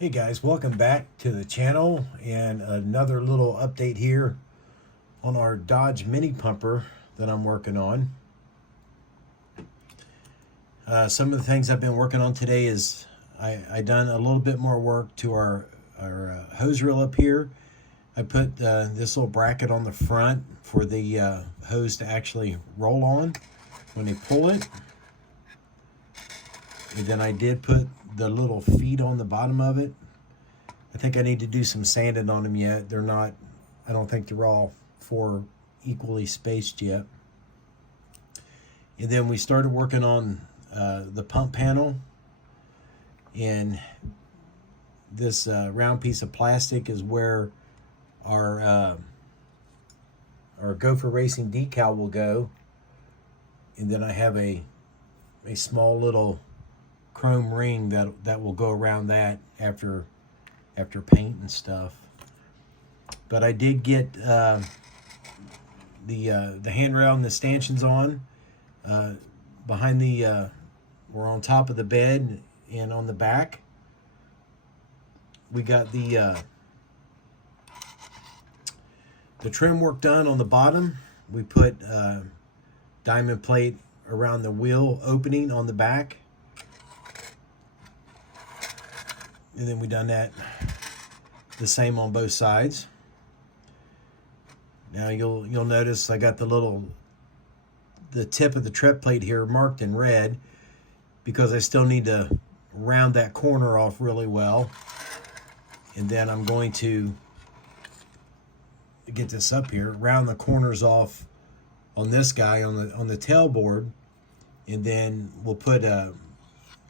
Hey guys, welcome back to the channel and another little update here on our Dodge Mini Pumper that I'm working on. Some of the things I've been working on today is I done a little bit more work to our hose reel up here. I put this little bracket on the front for the hose to actually roll on when they pull it. And then I did put the little feet on the bottom of it. I think I need to do some sanding on them yet. They're not, I don't think they're all four equally spaced yet. And then we started working on the pump panel. And this round piece of plastic is where our Gopher Racing decal will go. And then I have a small little chrome ring that will go around that after paint and stuff. But I did get the handrail and the stanchions on behind the we're on top of the bed, and on the back we got the trim work done on the bottom. We put diamond plate around the wheel opening on the back. And then we done that the same on both sides. Now you'll notice I got the tip of the tread plate here marked in red because I still need to round that corner off really well. And then I'm going to get this up here, round the corners off on this guy on the tailboard, and then we'll put a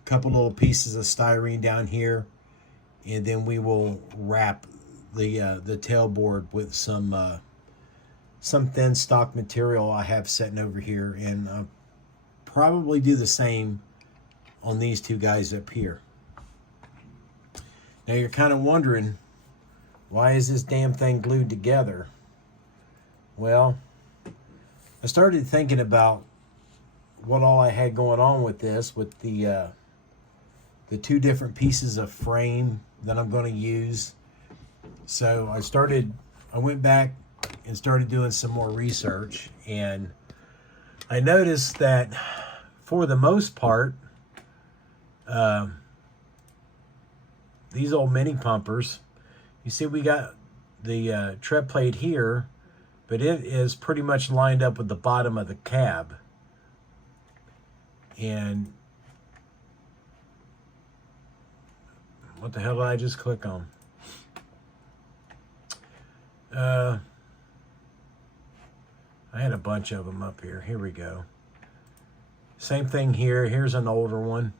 couple little pieces of styrene down here. And then we will wrap the tailboard with some thin stock material I have sitting over here, and I'll probably do the same on these two guys up here. Now you're kind of wondering, why is this damn thing glued together? Well, I started thinking about what all I had going on with this, with the two different pieces of frame that I'm going to use. So I went back and started doing some more research, and I noticed that for the most part, these old mini pumpers, you see we got the tread plate here, but it is pretty much lined up with the bottom of the cab. And what the hell did I just click on? I had a bunch of them up here. Here we go. Same thing here. Here's an older one.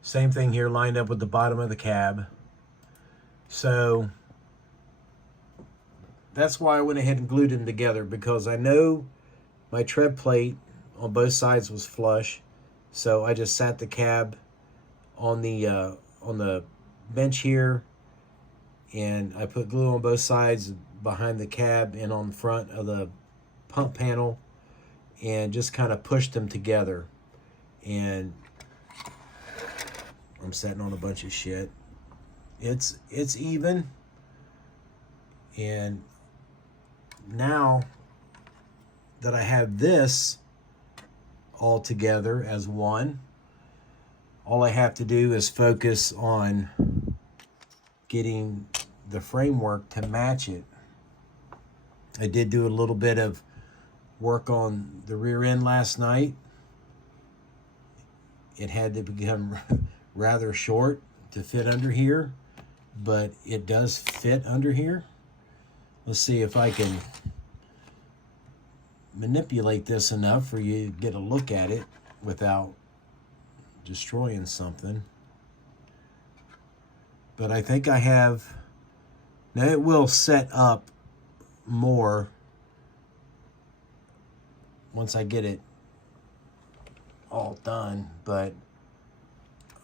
Same thing here, lined up with the bottom of the cab. So that's why I went ahead and glued them together, because I know my tread plate on both sides was flush. So I just sat the cab on the bench here, and I put glue on both sides behind the cab and on the front of the pump panel, and just kind of pushed them together. And I'm sitting on a bunch of shit. It's even. And now that I have this all together as one, all I have to do is focus on getting the framework to match it. I did do a little bit of work on the rear end last night. It had to become rather short to fit under here, but it does fit under here. Let's see if I can manipulate this enough for you to get a look at it without destroying something. But I think I have, now it will set up more once I get it all done, but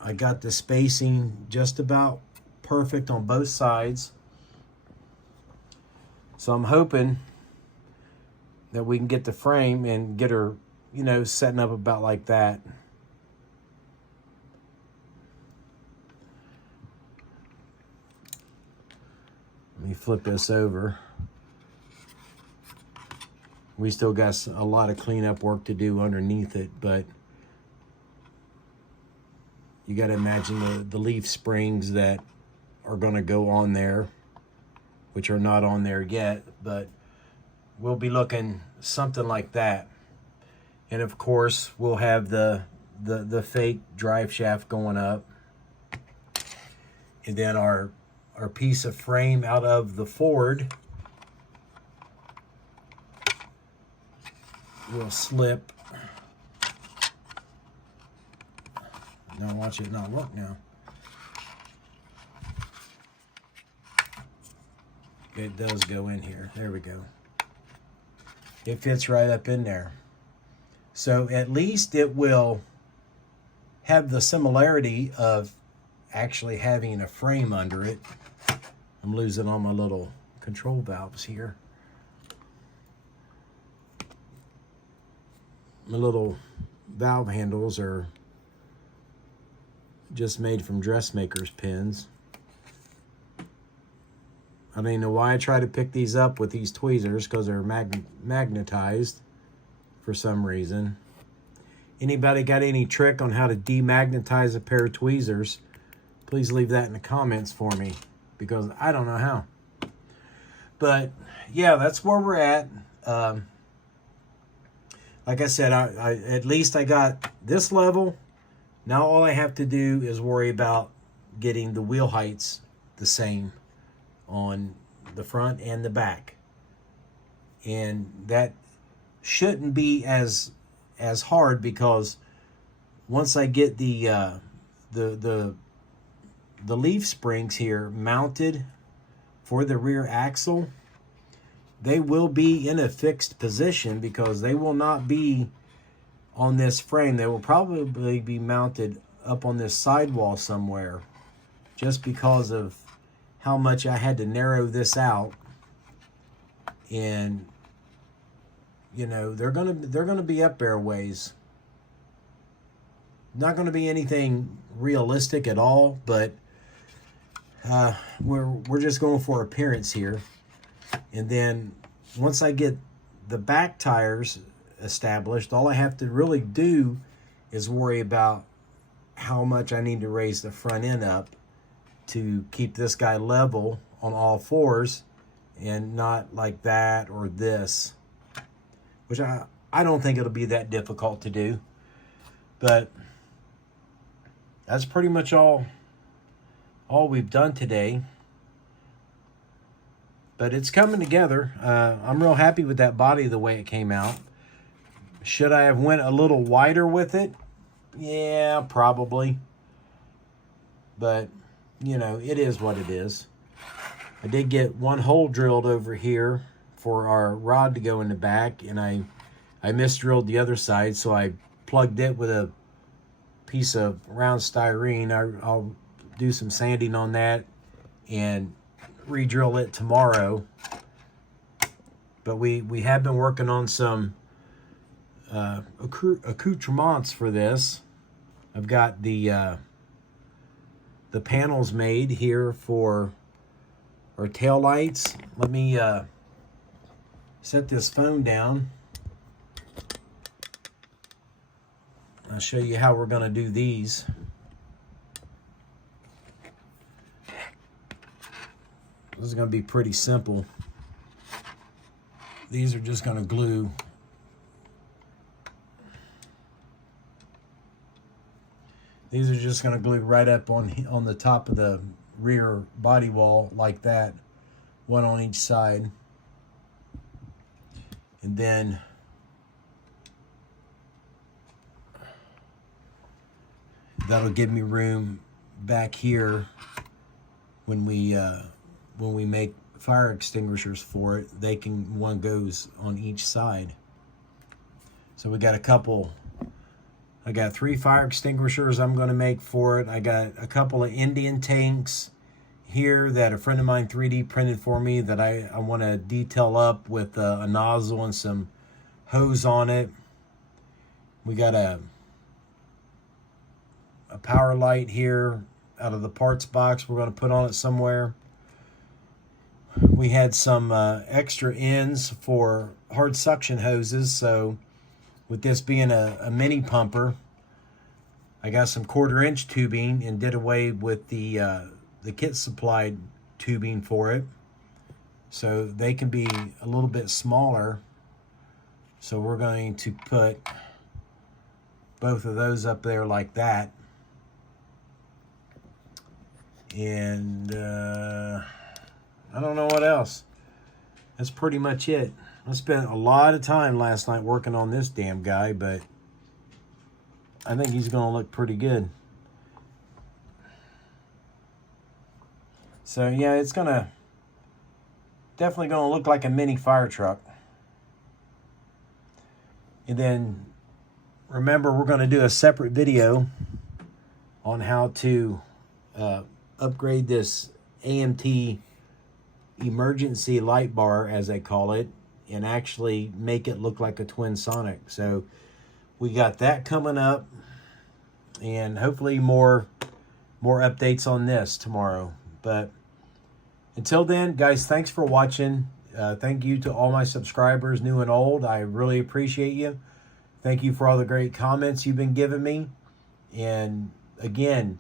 I got the spacing just about perfect on both sides. So I'm hoping that we can get the frame and get her, setting up about like that. Let me flip this over. We still got a lot of cleanup work to do underneath it, but you got to imagine the leaf springs that are going to go on there, which are not on there yet, but we'll be looking something like that. And of course, we'll have the fake drive shaft going up. And then our piece of frame out of the Ford will slip. Now watch it not work now. It does go in here. There we go. It fits right up in there. So at least it will have the similarity of actually having a frame under it. I'm losing all my little control valves here. My little valve handles are just made from dressmaker's pins. I don't even know why I try to pick these up with these tweezers, because they're magnetized for some reason. Anybody got any trick on how to demagnetize a pair of tweezers? Please leave that in the comments for me, because I don't know how. But yeah, that's where we're at. Like I said, I at least I got this level. Now all I have to do is worry about getting the wheel heights the same on the front and the back. And that shouldn't be as hard, because once I get the leaf springs here mounted for the rear axle, they will be in a fixed position, because they will not be on this frame. They will probably be mounted up on this sidewall somewhere, just because of how much I had to narrow this out. And you know, they're gonna be up there a ways. Not gonna be anything realistic at all, but we're just going for appearance here. And then once I get the back tires established, all I have to really do is worry about how much I need to raise the front end up to keep this guy level on all fours, and not like that or this, which I don't think it'll be that difficult to do. But that's pretty much all we've done today. But it's coming together. I'm real happy with that body, the way it came out. Should I have went a little wider with it? Yeah, probably. But, you know, it is what it is. I did get one hole drilled over here for our rod to go in the back, and I misdrilled the other side, so I plugged it with a piece of round styrene. I'll do some sanding on that and re-drill it tomorrow. But we have been working on some accoutrements for this. I've got the panels made here for our tail lights. Let me set this phone down. I'll show you how we're going to do these. This is going to be pretty simple. These are just going to glue. These are just going to glue right up on the top of the rear body wall like that, one on each side. And then that'll give me room back here when we make fire extinguishers for it. One goes on each side. So we got I got 3 fire extinguishers I'm going to make for it. I got a couple of Indian tanks here that a friend of mine 3D printed for me that I want to detail up with a nozzle and some hose on it. We got a power light here out of the parts box we're going to put on it somewhere. we had some extra ends for hard suction hoses. So with this being a mini pumper, I got some 1/4-inch tubing and did away with the kit supplied tubing for it. So they can be a little bit smaller. So we're going to put both of those up there like that. And I don't know what else. That's pretty much it. I spent a lot of time last night working on this damn guy, but I think he's going to look pretty good. So yeah, it's definitely going to look like a mini fire truck. And then remember, we're going to do a separate video on how to upgrade this AMT emergency light bar, as they call it, and actually make it look like a twin Sonic. So we got that coming up, and hopefully more updates on this tomorrow. But until then, guys, thanks for watching. Thank you to all my subscribers, new and old. I really appreciate you. Thank you for all the great comments you've been giving me. And again,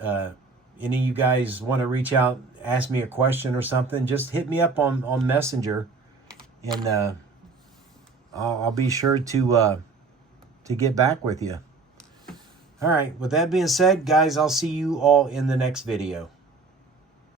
any of you guys want to reach out, ask me a question or something, just hit me up on Messenger, and I'll be sure to get back with you. All right, with that being said, guys, I'll see you all in the next video.